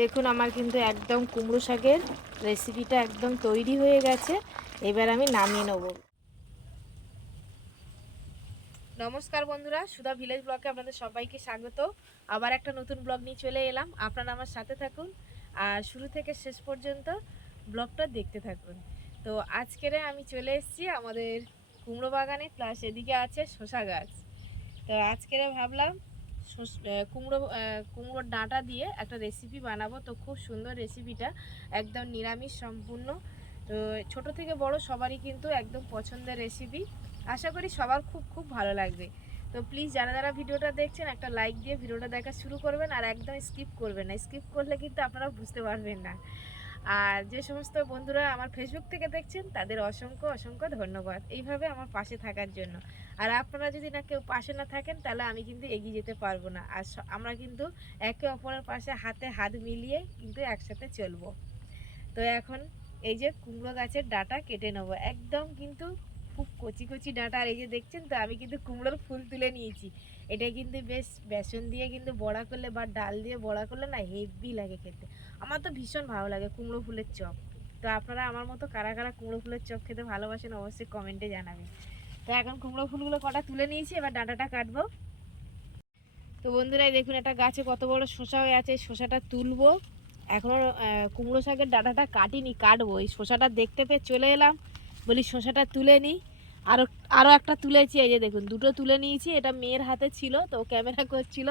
দেখুন, আমার কিন্তু একদম কুমড়ো শাকের রেসিপিটা একদম তৈরি হয়ে গেছে। এবার আমি নামিয়ে নেব। নমস্কার বন্ধুরা, সুধা ভিলেজ ব্লগে আপনাদের সবাইকে স্বাগত। আবার একটা নতুন ব্লগ নিয়ে চলে এলাম। আপনারা আমার সাথে থাকুন। আর শুরু থেকে শেষ পর্যন্ত ব্লগটা দেখতে থাকুন। তো আজকের আমি চলে এসেছি আমাদের কুমড়ো বাগানে, প্লাস এদিকে আছে শশা গাছ। তো আজকের ভাবলাম কুমড়ো কুমড়োর ডাঁটা দিয়ে একটা রেসিপি বানাবো। তো খুব সুন্দর রেসিপিটা একদম নিরামিষ সম্পূর্ণ। তো ছোট থেকে বড় সবারই কিন্তু একদম পছন্দের রেসিপি আশা করি সবার খুব খুব ভালো লাগবে। তো প্লিজ যারা যারা ভিডিওটা দেখছেন, একটা লাইক দিয়ে ভিডিওটা দেখা শুরু করবেন আর একদম স্কিপ করবেন না। স্কিপ করলে কিন্তু আপনারা বুঝতে পারবেন না। আর যে সমস্ত বন্ধুরা আমার ফেসবুক থেকে দেখছেন, তাদের অসংখ্য অসংখ্য ধন্যবাদ। এইভাবে আমার পাশে থাকার জন্য। আর আপনারা যদি না কেউ পাশে না থাকেন, তাহলে আমি কিন্তু এগিয়ে যেতে পারব না। আর আমরা কিন্তু একে অপরের পাশে হাতে হাত মিলিয়ে কিন্তু একসাথে চলবো। তো এখন এই যে কুমড়ো গাছের ডাটা কেটে নেব। একদম কিন্তু খুব কচি কচি ডাঁটা আর এই যে দেখছেন তো, আমি কিন্তু কুমড়োর ফুল তুলে নিয়েছি। এটা কিন্তু বেশ বেসন দিয়ে কিন্তু বড়া করলে বা ডাল দিয়ে বড়া করলে না হেভি লাগে খেতে। আমার তো ভীষণ ভালো লাগে কুমড়ো ফুলের চপ। তো আপনারা আমার মতো কারা কারা কুমড়ো ফুলের চপ খেতে ভালোবাসেন অবশ্যই কমেন্টে জানাবেন। তো এখন কুমড়ো ফুলগুলো কটা তুলে নিয়েছি, এবার ডাঁটাটা কাটবো। তো বন্ধুরা, এই দেখুন একটা গাছে কত বড় শসা হয়ে আছে শসাটা তুলবো। এখনও কুমড়ো শাকের ডাঁটাটা কাটিনি, কাটবো। এই শসাটা দেখতে পেয়ে চলে এলাম। বলি শসাটা তুলে নিই। আরও আরও একটা তুলেছি, এই যে দেখুন, দুটো তুলে নিয়েছি, এটা মেয়ের হাতে ছিল, তো ক্যামেরা করছিল,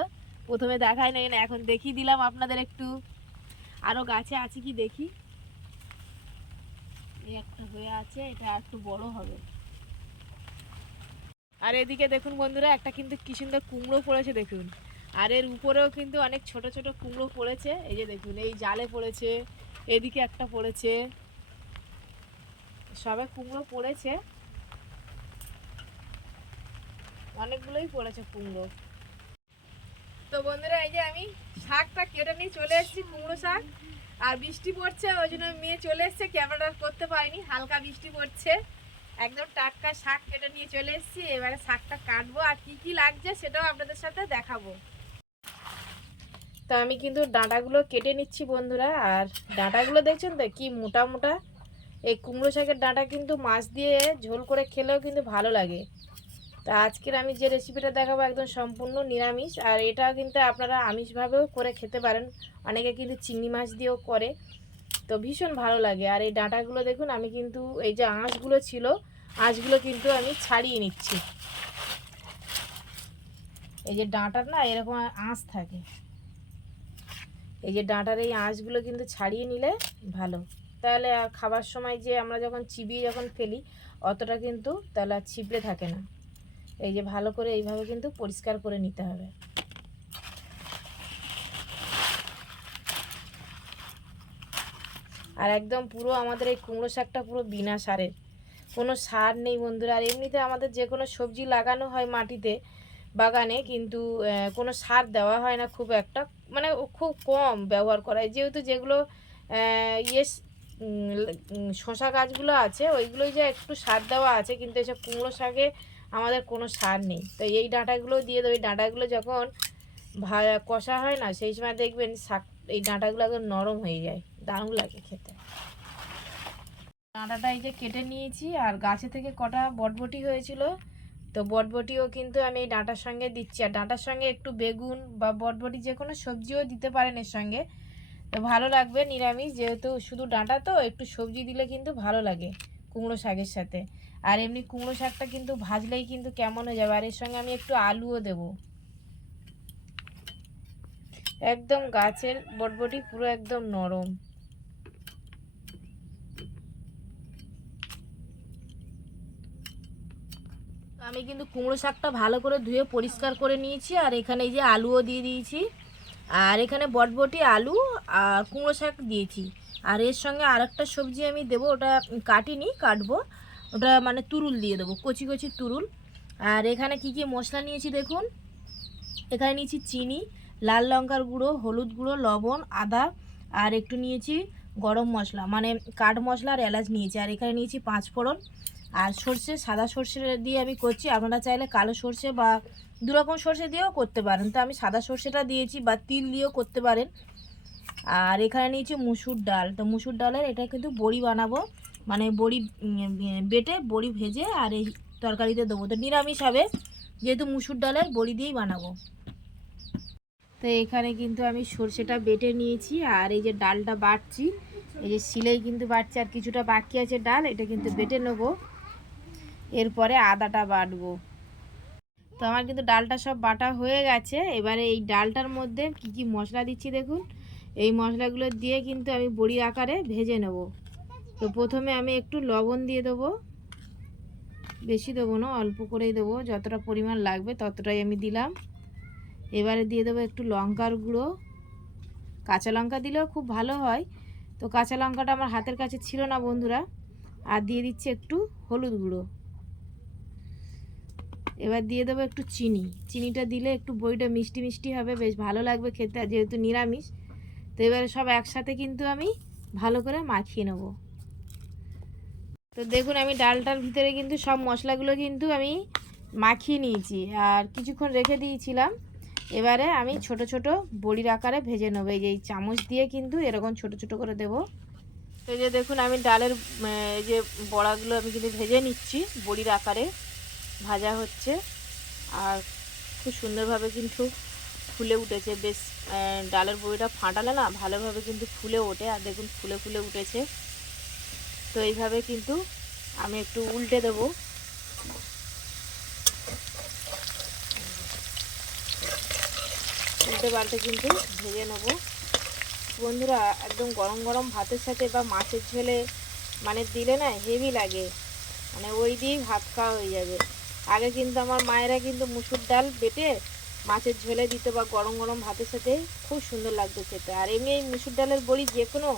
প্রথমে দেখায় না, এখন দেখিয়ে দিলাম আপনাদের একটু। আরও গাছে আছে কি দেখি? এই একটা হয়ে আছে, এটা একটু বড় হবে। আর এদিকে দেখুন বন্ধুরা, একটা কিন্তু কি সুন্দর কুমড়ো পড়েছে, দেখুন। আর এর উপরেও কিন্তু অনেক ছোট ছোট কুমড়ো পড়েছে, এই যে দেখুন, এই জালে পড়েছে, এদিকে একটা পড়েছে। সবে কুমড়ো পড়েছে। অনেকগুলোই পড়েছে কুমড়ো। তো বন্ধুরা, এই যে আমি শাকটা কেটে নিয়ে চলে এসেছি কুমড়ো শাক। আর বৃষ্টি পড়ছে, ওই জন্য মেয়ে চলে এসছে ক্যামেরা করতে পারিনি। হালকা বৃষ্টি পড়ছে। একদম টাটকা শাক কেটে নিয়ে চলে এসেছি। এবারে শাকটা কাটবো আর কি কি লাগছে সেটাও আপনাদের সাথে দেখাবো। তো আমি কিন্তু ডাঁটাগুলো কেটে নিচ্ছি বন্ধুরা। আর ডাঁটাগুলো দেখছেন তো, কি মোটা মোটা। এই কুমড়ো শাকের ডাঁটা কিন্তু মাছ দিয়ে ঝোল করে খেলেও কিন্তু ভালো লাগে। তা আজকের আমি যে রেসিপিটা দেখাবো একদম সম্পূর্ণ নিরামিষ, আর এটা কিন্তু আপনারা আমিষভাবেও করে খেতে পারেন। অনেকে কিন্তু চিংড়ি মাছ দিয়েও করে। তো ভীষণ ভালো লাগে। আর এই ডাঁটাগুলো দেখুন, আমি কিন্তু এই যে আঁশগুলো ছিল, আঁশগুলো কিন্তু আমি ছাড়িয়ে নিচ্ছি। এই যে ডাঁটার না এরকম আঁশ থাকে। এই যে ডাঁটার এই আঁশগুলো কিন্তু ছাড়িয়ে নিলে ভালো। তাহলে খাবার সময় যে আমরা যখন চিবিয়ে যখন ফেলি, অতটা কিন্তু তাহলে আর ছিপড়ে থাকে না। এই যে ভালো করে এইভাবে কিন্তু পরিষ্কার করে নিতে হবে। আর একদম পুরো আমাদের এই কুমড়ো শাকটা পুরো বিনা সারের কোনো সার নেই বন্ধুরা। আর এমনিতে আমাদের যে কোনো সবজি লাগানো হয় মাটিতে, বাগানে কিন্তু কোনো সার দেওয়া হয় না খুব একটা। মানে খুব কম ব্যবহার করা হয়। যেহেতু যেগুলো ইয়ে শশা গাছগুলো আছে, ওইগুলোই যে একটু সার দেওয়া আছে, কিন্তু এসব কুমড়ো শাকে আমাদের কোনো সার নেই। তো এই ডাঁটাগুলো দিয়ে দেবো। এই ডাঁটাগুলো যখন ভা, কষা হয় না, সেই সময় দেখবেন শাক, এই ডাঁটাগুলো একদম নরম হয়ে যায়, দারুণ লাগে খেতে। ডাঁটাটা এই যে কেটে নিয়েছি, আর গাছে থেকে কটা বটবটি হয়েছিল, তো বটবটিও কিন্তু আমি এই ডাঁটার সঙ্গে দিচ্ছি। আর ডাঁটার সঙ্গে একটু বেগুন বা বটবটি যে কোনো সবজিও দিতে পারেন এর সঙ্গে। তো ভালো লাগবে, নিরামিষ, যেহেতু শুধু ডাঁটা তো, একটু সবজি দিলে কিন্তু ভালো লাগে কুমড়ো শাকের সাথে। আর এমনি কুমড়ো শাকটা কিন্তু ভাজলেই কিন্তু কেমন হয়ে যাবে, আর এর সঙ্গে আমি একটু আলুও দেব। একদম গাছের বটবটি পুরো একদম নরম। আমি কিন্তু কুমড়ো শাকটা ভালো করে ধুয়ে পরিষ্কার করে নিয়েছি, আর এখানে এই যে আলুও দিয়ে দিয়েছি। আর এখানে বটবটি, আলু আর কুমড়ো শাক দিয়েছি। আর এর সঙ্গে আরেকটা সবজি আমি দেবো, ওটা কাটিনি, কাটবো। ওটা মানে তুরুল দিয়ে দেবো, কচি কচি তুরুল। আর এখানে কি কি মশলা নিয়েছি দেখুন? এখানে নিয়েছি চিনি, লাল লঙ্কার গুঁড়ো, হলুদ গুঁড়ো, লবণ, আদা। আর একটু নিয়েছি গরম মশলা মানে কাঠ মশলা আর এলাচ নিয়েছি। আর এখানে নিয়েছি পাঁচ ফোড়ন আর সর্ষে, সাদা সর্ষে দিয়ে আমি করছি। আপনারা চাইলে কালো সর্ষে বা দুরকম সর্ষে দিয়েও করতে পারেন। তো আমি সাদা সর্ষেটা দিয়েছি বা তিল দিয়েও করতে পারেন। আর এখানে নিয়েছি মুসুর ডাল। তো মুসুর ডালের এটা কিন্তু বড়ি বানাবো। মানে বড়ি বেটে বড়ি ভেজে আর এই তরকারিতে দেবো। তো নিরামিষ হবে। যেহেতু মুসুর ডালের বড়ি দিয়েই বানাবো। তো এখানে কিন্তু আমি সর্ষেটা বেটে নিয়েছি। আর এই যে ডালটা বাটছি, এই যে শিলেই কিন্তু বাটছি। আর কিছুটা বাকি আছে ডাল, এটা কিন্তু বেটে নেব। এরপরে আদাটা বাটবো। তো আমার কিন্তু ডালটা সব বাটা হয়ে গেছে। এবারে এই ডালটার মধ্যে কি কি মশলা দিচ্ছি দেখুন। এই মশলাগুলো দিয়ে কিন্তু আমি বড়ি আকারে ভেজে নেব। তো প্রথমে আমি একটু লবণ দিয়ে দেবো। বেশি দেবো না, অল্প করেই দেবো। যতটা পরিমাণ লাগবে ততটাই আমি দিলাম। এবারে দিয়ে দেবো একটু লঙ্কার গুঁড়ো। কাঁচা লঙ্কা দিলেও খুব ভালো হয়। তো কাঁচা লঙ্কাটা আমার হাতের কাছে ছিল না বন্ধুরা। আর দিয়ে দিচ্ছি একটু হলুদ গুঁড়ো। এবার দিয়ে দেবো একটু চিনি। চিনিটা দিলে একটু বইটা মিষ্টি মিষ্টি হবে, বেশ ভালো লাগবে খেতে যেহেতু নিরামিষ, তো এবারে সব একসাথে কিন্তু আমি ভালো করে মাখিয়ে নেব। তো দেখুন, আমি ডালটার ভিতরে কিন্তু সব মশলাগুলো কিন্তু আমি মাখিয়ে নিয়েছি, আর কিছুক্ষণ রেখে দিয়েছিলাম। এবারে আমি ছোট ছোট বড়ির আকারে ভেজে নেব, এই যে এই চামচ দিয়ে কিন্তু এরকম ছোট ছোট করে দেবো। তো যে দেখুন, আমি ডালের যে বড়াগুলো আমি কিন্তু ভেজে নিচ্ছি বড়ির আকারে। ভাজা হচ্ছে। আর খুব সুন্দরভাবে কিন্তু ফুলে উঠেছে। বেশ ডালের বড়িটা ফাটালে না ভালোভাবে কিন্তু ফুলে ওঠে। আর দেখুন ফুলে ফুলে উঠেছে। তো এইভাবে কিন্তু আমি একটু উল্টে দেবো। উল্টে পাল্টে কিন্তু ভেজে নেব। বন্ধুরা, একদম গরম গরম ভাতের সাথে বা মাছের ঝোলে মানে দিলে না হেভি লাগে। মানে ওই দিয়েই ভাত খাওয়া হয়ে যাবে। আগে কিন্তু আমার মায়েরা কিন্তু মুসুর ডাল বেটে মাছের ঝোলে দিত বা গরম গরম ভাতের সাথে খুব সুন্দর লাগতো খেতে। আর এমনি এই মুসুর ডালের বড়ি যে কোনো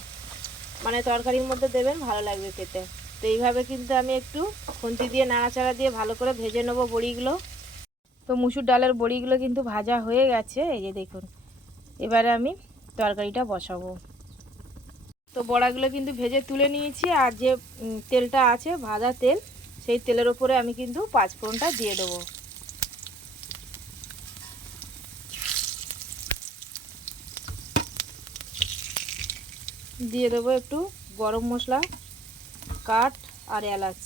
মানে তরকারির মধ্যে দেবেন, ভালো লাগবে খেতে। তো এইভাবে কিন্তু আমি একটু খুন্তি দিয়ে, নাড়াচাড়া দিয়ে ভালো করে ভেজে নেব বড়িগুলো। তো মুসুর ডালের বড়িগুলো কিন্তু ভাজা হয়ে গেছে, এই যে দেখুন। এবারে আমি তরকারিটা বসাবো। তো বড়াগুলো কিন্তু ভেজে তুলে নিয়েছি, আর যে তেলটা আছে, ভাজা তেল সেই তেলের ওপরে আমি কিন্তু পাঁচ পাঁচফোড়নটা দিয়ে দেবো। দিয়ে দেবো একটু গরম মশলা, কাঠ আর এলাচ।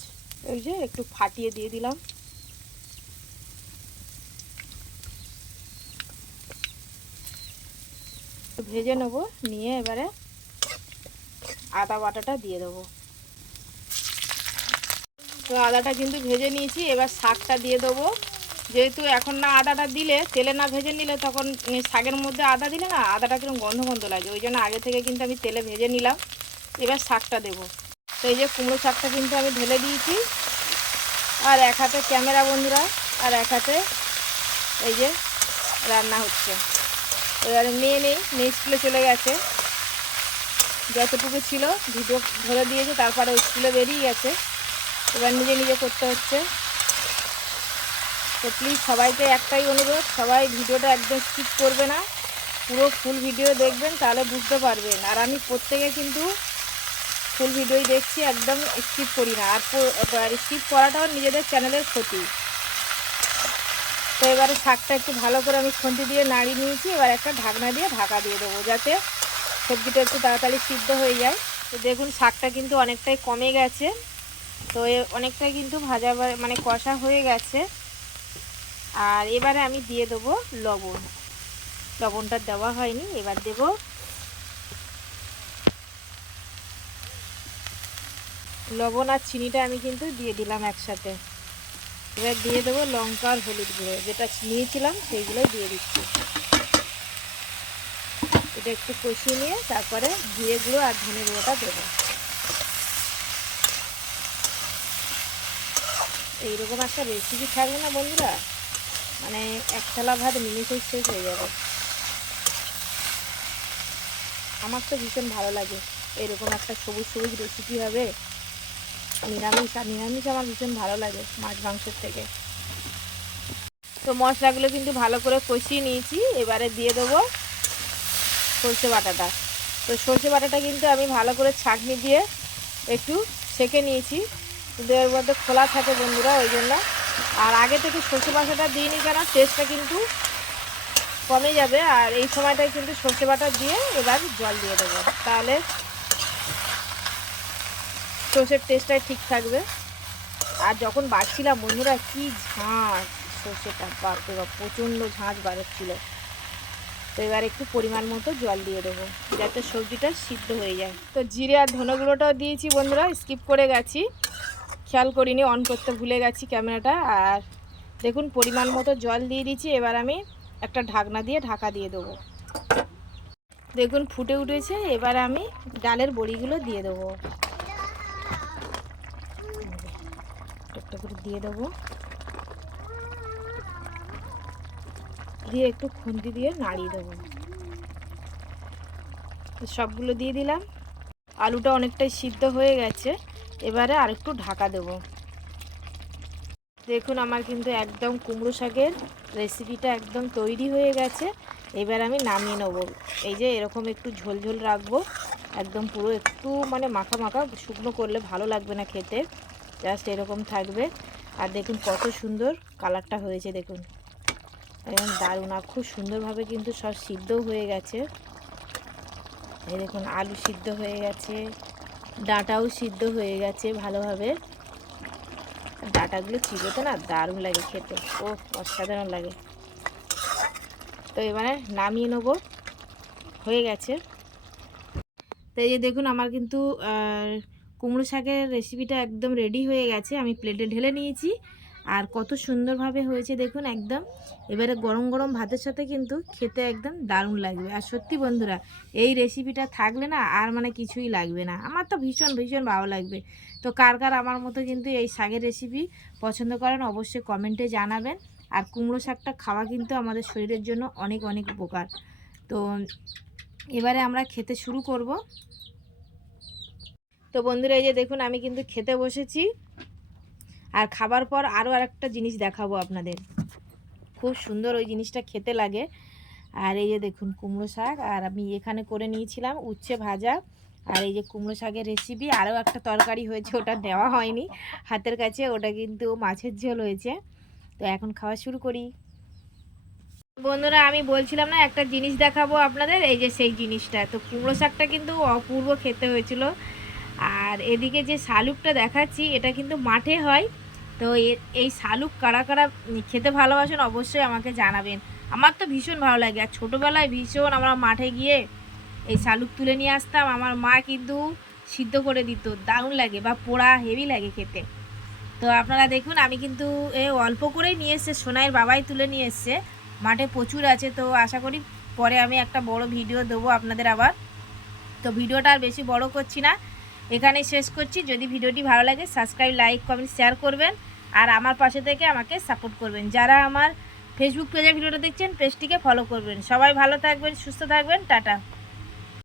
এই যে একটু ফাটিয়ে দিয়ে দিলাম। ভেজে নেব, নিয়ে এবারে আদা বাটাটা দিয়ে দেবো। তো আদাটা কিন্তু ভেজে নিয়েছি, এবার শাকটা দিয়ে দেবো। যেহেতু এখন না আদাটা দিলে, তেলে না ভেজে নিলে তখন শাকের মধ্যে আদা দিলে না আদাটা কীরকম গন্ধ গন্ধ লাগে, ওই জন্য আগে থেকে কিন্তু আমি তেলে ভেজে নিলাম, এবার শাকটা দেবো। তো এই যে কুমড়ো শাকটা কিন্তু আমি ঢেলে দিয়েছি। আর এক হাতে ক্যামেরা বন্ধুরা, আর এক হাতে এই যে রান্না হচ্ছে। এবারে মেয়ে নেই, মেয়ে স্কুলে চলে গেছে। যতটুকু ছিল, ভিডিও ধরে দিয়েছে, তারপরে স্কুলে বেরিয়ে গেছে। এবার নিজে নিজে করতে হচ্ছে। তো প্লিজ সবাইকে একটাই অনুরোধ, সবাই ভিডিওটা একদম স্কিপ করবে না। পুরো ফুল ভিডিও দেখবেন, তাহলে বুঝতে পারবেন। আর আমি প্রত্যেকে কিন্তু ফুল ভিডিওই দেখছি, একদম স্কিপ করি না। আর স্কিপ করাটাও নিজেদের চ্যানেলের ক্ষতি। তো এবারে শাকটা একটু ভালো করে আমি খুন্তি দিয়ে নাড়িয়ে নিয়েছি, এবার একটা ঢাকনা দিয়ে ঢাকা দিয়ে দেবো, যাতে সবজিটা একটু তাড়াতাড়ি সিদ্ধ হয়ে যায়। তো দেখুন, শাকটা কিন্তু অনেকটাই কমে গেছে। তো এ অনেকটাই কিন্তু ভাজা মানে কষা হয়ে গেছে। আর এবারে আমি দিয়ে দেবো লবণ। লবণটা দেওয়া হয়নি, এবার দেব লবণ আর চিনিটা আমি কিন্তু দিয়ে দিলাম একসাথে। এবার দিয়ে দেবো লঙ্কা আর হলুদ গুঁড়ো, যেটা নিয়েছিলাম সেইগুলো দিয়ে দিচ্ছি। এটা একটু কষিয়ে নিয়ে তারপরে জিরে গুঁড়ো আর ধনে গুঁড়োটা দেবো। এইরকম একটা রেসিপি থাকবে না বন্ধুরা? মানে এক থালা ভাত নিমিশেই শেষ হয়ে যাবে। আমার তো ভীষণ ভালো লাগে। এরকম একটা সবুজ সবুজ রেসিপি হবে। নিরামিষ আর নিরামিষ আমার ভীষণ ভালো লাগে মাছ মাংসের থেকে। তো মশলাগুলো কিন্তু ভালো করে কষিয়ে নিয়েছি। এবারে দিয়ে দেবো সর্ষে বাটাটা। তো সর্ষে বাটাটা কিন্তু আমি ভালো করে ছাঁকনি দিয়ে একটু সেঁকে নিয়েছি। এর মধ্যে খোলা থাকে বন্ধুরা, ওই জন্য। আর আগে থেকে সর্ষে বাটাটা দিইনি কেন টেস্টটা কিন্তু কমে যাবে। আর এই সময়টায় কিন্তু সর্ষে বাটা দিয়ে এবার জল দিয়ে দেবো। তাহলে সর্ষের টেস্টটাই ঠিক থাকবে। আর যখন বাড়ছিলাম বন্ধুরা, কি ঝাঁঝ সর্ষেটা, বাপরে বাপ, প্রচণ্ড ঝাঁঝ বাড়ছিল তো এবার একটু পরিমাণ মতো জল দিয়ে দেবো, যাতে সবজিটা সিদ্ধ হয়ে যায়। তো জিরে আর ধনে গুঁড়োটাও দিয়েছি বন্ধুরা স্কিপ করে গেছি। খেয়াল করিনি অন করতে ভুলে গেছি ক্যামেরাটা। আর দেখুন, পরিমাণ মতো জল দিয়ে দিচ্ছি এবার আমি একটা ঢাকনা দিয়ে ঢাকা দিয়ে দেবো। দেখুন, ফুটে উঠেছে, এবার আমি ডালের বড়িগুলো দিয়ে দেবো। করে দিয়ে দেবো। দিয়ে একটু খুন্তি দিয়ে নাড়িয়ে দেবো। সবগুলো দিয়ে দিলাম। আলুটা অনেকটাই সিদ্ধ হয়ে গেছে। এবারে আরেকটু ঢাকা দেবো। দেখুন আমার কিন্তু একদম কুমড়ো শাকের রেসিপিটা একদম তৈরি হয়ে গেছে। এবার আমি নামিয়ে নেব। এই যে এরকম একটু ঝোল ঝোল রাখব। একদম পুরো একটু মানে মাখা মাখা, শুকনো করলে ভালো লাগবে না খেতে। জাস্ট এরকম থাকবে। আর দেখুন কত সুন্দর কালারটা হয়েছে, দেখুন। এবং দারুণ। আর খুব সুন্দরভাবে কিন্তু সব সিদ্ধ হয়ে গেছে। এই দেখুন আলু সিদ্ধ হয়ে গেছে। ডাঁটাও সিদ্ধ হয়ে গেছে ভালোভাবে। ডাঁটাগুলো চিবোতে না দারুণ লাগে খেতে। ও অসাধারণ লাগে। তো এবারে নামিয়ে নেব। হয়ে গেছে। তো এই যে দেখুন, আমার কিন্তু কুমড়ো শাকের রেসিপিটা একদম রেডি হয়ে গেছে। আমি প্লেটে ঢেলে নিয়েছি। আর কত সুন্দরভাবে হয়েছে দেখুন একদম। এবারে গরম গরম ভাতের সাথে কিন্তু খেতে একদম দারুণ লাগবে। আর সত্যি বন্ধুরা, এই রেসিপিটা থাকলে না আর মানে কিছুই লাগবে না। আমার তো ভীষণ ভীষণ ভালো লাগবে। তো কার কার আমার মতো কিন্তু এই শাকের রেসিপি পছন্দ করেন অবশ্যই কমেন্টে জানাবেন। আর কুমড়ো শাকটা খাওয়া কিন্তু আমাদের শরীরের জন্য অনেক অনেক উপকার। তো এবারে আমরা খেতে শুরু করব। তো বন্ধুরা, এই যে দেখুন আমি কিন্তু খেতে বসেছি। আর খাবার পর আরও আরেকটা জিনিস দেখাবো আপনাদের। খুব সুন্দর ওই জিনিসটা খেতে লাগে। আর এই যে দেখুন কুমড়ো শাক, আর আমি এখানে করে নিয়েছিলাম উচ্ছে ভাজা। আর এই যে কুমড়ো শাকের রেসিপি আরও একটা তরকারি হয়েছে, ওটা দেওয়া হয়নি। হাতের কাছে, ওটা কিন্তু মাছের ঝোল হয়েছে। তো এখন খাওয়া শুরু করি। বন্ধুরা, আমি বলছিলাম না, একটা জিনিস দেখাবো আপনাদের, এই যে সেই জিনিসটা। তো কুমড়ো শাকটা কিন্তু অপূর্ব খেতে হয়েছিল। আর এদিকে যে শালুকটা দেখাচ্ছি, এটা কিন্তু মাঠে হয়। তো এই শালুক কারা কারা খেতে ভালোবাসেন অবশ্যই আমাকে জানাবেন। আমার তো ভীষণ ভালো লাগে। আর ছোটোবেলায় ভীষণ আমরা মাঠে গিয়ে এই শালুক তুলে নিয়ে আসতাম। আমার মা কিন্তু সিদ্ধ করে দিত। দারুণ লাগে বা পোড়া হেভি লাগে খেতে। তো আপনারা দেখুন, আমি কিন্তু এ অল্প করেই নিয়ে এসছে। সোনাইয়ের বাবাই তুলে নিয়ে এসছে। মাঠে প্রচুর আছে। তো আশা করি পরে আমি একটা বড় ভিডিও দেবো আপনাদের আবার। তো ভিডিওটা আর বেশি বড় করছি না। এখানে শেষ করছি। যদি ভিডিওটি ভালো লাগে সাবস্ক্রাইব লাইক কমেন্ট শেয়ার করবেন। আর আমার পাশে থেকে আমাকে সাপোর্ট করবেন। যারা আমার ফেসবুক পেজে ভিডিওটা দেখছেন পেজটিকে ফলো করবেন। সবাই ভালো থাকবেন, সুস্থ থাকবেন, টাটা।